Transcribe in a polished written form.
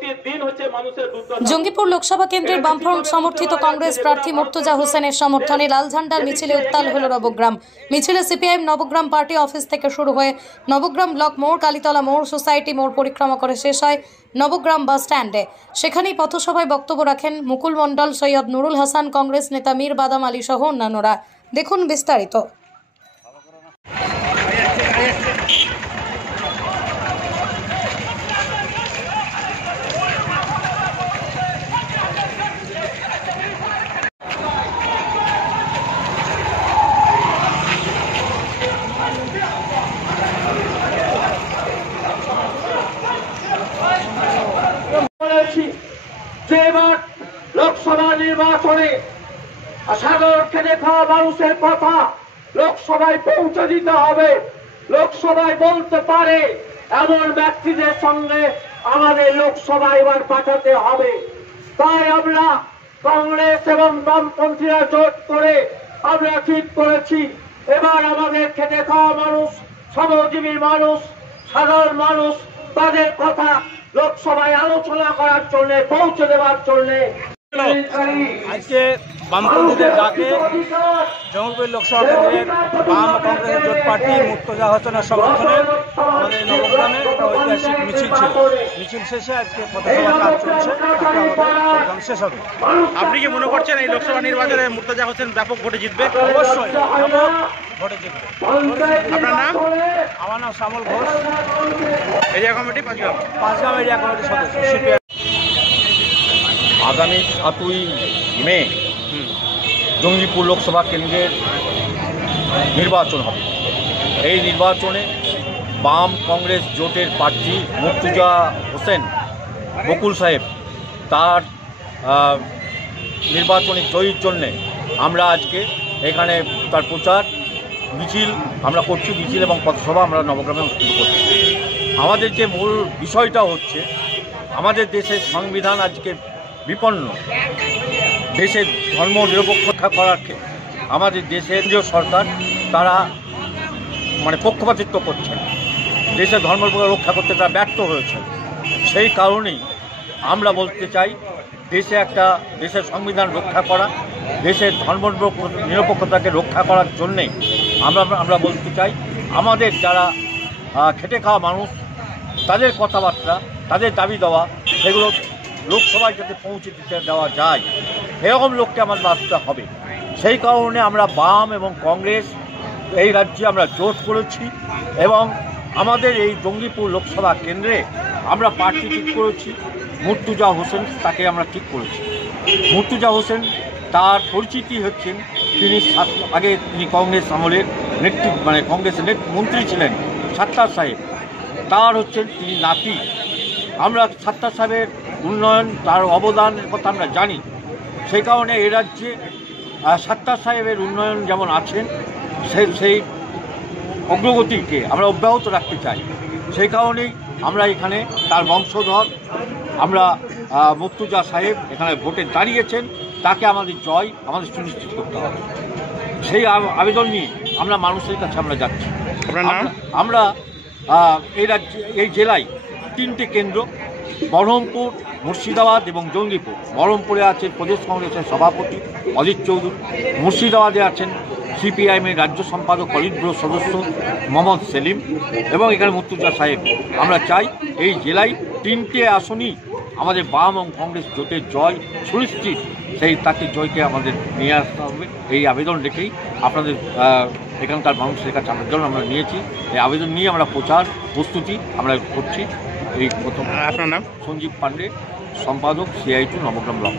প্রতিদিন হচ্ছে মানুষের জঙ্গিপুর লোকসভা কেন্দ্রের বামফ্রন্ট সমর্থিত কংগ্রেস প্রার্থী মুর্তজা হোসেনের সমর্থনে লাল ঝান্ডার মিছিলে উত্তাল হল নবগ্রাম। মিছিলে সিপিআইএম নবগ্রাম পার্টি অফিস থেকে শুরু হয়ে নবগ্রাম ব্লক মোড়, কালীতলা মোড়, সোসাইটি মোড় পরিক্রমা করে শেষ হয় নবগ্রাম বাস স্ট্যান্ডে। সেখানেই পথসভায় বক্তব্য রাখেন মুকুল মণ্ডল, সৈয়দ নুরুল হাসান, কংগ্রেস নেতা মীর বাদাম আলী সহ অন্যান্যরা। দেখুন বিস্তারিত। লোকসভা নির্বাচনে সাধারণ খেটে খাওয়া মানুষের কথা লোকসভায় পৌঁছে দিতে হবে। লোকসভায় বলতে পারে এমন ব্যক্তিদের সঙ্গে আমাদের লোকসভায় এবার পাঠাতে হবে। তাই আমরা কংগ্রেস এবং বামপন্থীরা জোট করে আমরা ঠিক করেছি এবার আমাদের খেটে খাওয়া মানুষ, শ্রমজীবী মানুষ, সাধারণ মানুষ, তাদের কথা লোকসভায় আলোচনা করার জন্য, পৌঁছে দেওয়ার জন্য আজকে বামপন্থীদের ডাকে জঙ্গিপুর লোকসভা কেন্দ্রের বাম ও কংগ্রেসের জোট প্রার্থী মুর্তজা হোসেনের সমর্থনে আমাদের নবগ্রামে একটা ঐতিহাসিক মিছিল ছিল। মিছিল শেষে আজকে পথসভা কাজ চলছে, প্রোগ্রাম শেষ হবে। আপনি কি মনে করছেন এই লোকসভা নির্বাচনে মুর্তজা হোসেন ব্যাপক ভোটে জিতবে? অবশ্যই ব্যাপক ভোটে জিতবে। আপনার নাম? আমার নাম Shyamal Ghosh, area committee Panchgram area কমিটির সদস্য সিপিআই। আগামী 7ই মে জঙ্গিপুর লোকসভা কেন্দ্রের নির্বাচন হবে। এই নির্বাচনে বাম কংগ্রেস জোটের প্রার্থী মুর্তজা হোসেন বকুল সাহেব তার নির্বাচনী জয়ীর জন্যে আমরা আজকে এখানে তার প্রচার মিছিল আমরা করছি। মিছিল এবং পথসভা আমরা নবগ্রামে অনুষ্ঠিত করছি। আমাদের যে মূল বিষয়টা হচ্ছে, আমাদের দেশের সংবিধান আজকে বিপন্ন। দেশের ধর্ম নিরপেক্ষ রক্ষা করার ক্ষেত্রে আমাদের দেশের যে সরকার তারা পক্ষপাতিত্ব করছেন, দেশের ধর্ম রক্ষা করতে তারা ব্যর্থ হয়েছে। সেই কারণেই আমরা বলতে চাই, দেশের সংবিধান রক্ষা করা, দেশের ধর্ম নিরপেক্ষতাকে রক্ষা করার জন্যে আমরা বলতে চাই, আমাদের যারা খেটে খাওয়া মানুষ তাদের কথাবার্তা, তাদের দাবি দেওয়া, সেগুলো লোকসভায় যাতে পৌঁছে দিতে দেওয়া যায়, এরকম লোককে আমাদের আসতে হবে। সেই কারণে আমরা বাম এবং কংগ্রেস এই রাজ্যে আমরা জোট করেছি এবং আমাদের এই জঙ্গিপুর লোকসভা কেন্দ্রে আমরা প্রার্থী ঠিক করেছি মুর্তজা হোসেন, তাকে আমরা ঠিক করেছি। মুর্তজা হোসেন তার পরিচিতি হচ্ছেন, তিনি কংগ্রেস আমলের কংগ্রেসের মন্ত্রী ছিলেন সাত্তার সাহেব, তার হচ্ছেন তিনি নাতি। আমরা সাত্তার সাহেবের উন্নয়ন, তার অবদানের কথা আমরা জানি। সেই কারণে এ রাজ্যে সাত্তার সাহেবের উন্নয়ন যেমন আছেন, সেই অগ্রগতিকে আমরা অব্যাহত রাখতে চাই। সেই কারণেই আমরা এখানে তার বংশধর আমরা মুর্তজা সাহেব এখানে ভোটে দাঁড়িয়েছেন, তাকে আমাদের জয় আমাদের সুনিশ্চিত করতে হবে। সেই আবেদন নিয়ে আমরা মানুষের কাছে আমরা যাচ্ছি। আমরা এই জেলায় 3টে কেন্দ্র, বহরমপুর, মুর্শিদাবাদ এবং জঙ্গিপুর। বহরমপুরে আছেন প্রদেশ কংগ্রেসের সভাপতি অজিত চৌধুরী, মুর্শিদাবাদে আছেন সিপিআইএমের রাজ্য সম্পাদক পলিট ব্যুরোর সদস্য মোহাম্মদ সেলিম এবং এখানে মুর্তজা সাহেব। আমরা চাই এই জেলায় 3টে আসনই আমাদের বাম এবং কংগ্রেস জোটের জয় সুনিশ্চিত, তাকে জয়কে আমাদের নিয়ে আসতে হবে। এই আবেদন রেখেই আপনাদের এখানকার মানুষের কাছে আবেদন আমরা নিয়েছি। এই আবেদন নিয়ে আমরা প্রচার প্রস্তুতি আমরা করছি। এই প্রথম। আপনার নাম? সঞ্জীব পান্ডে, সম্পাদক CI2 নবগ্রাম ব্লক।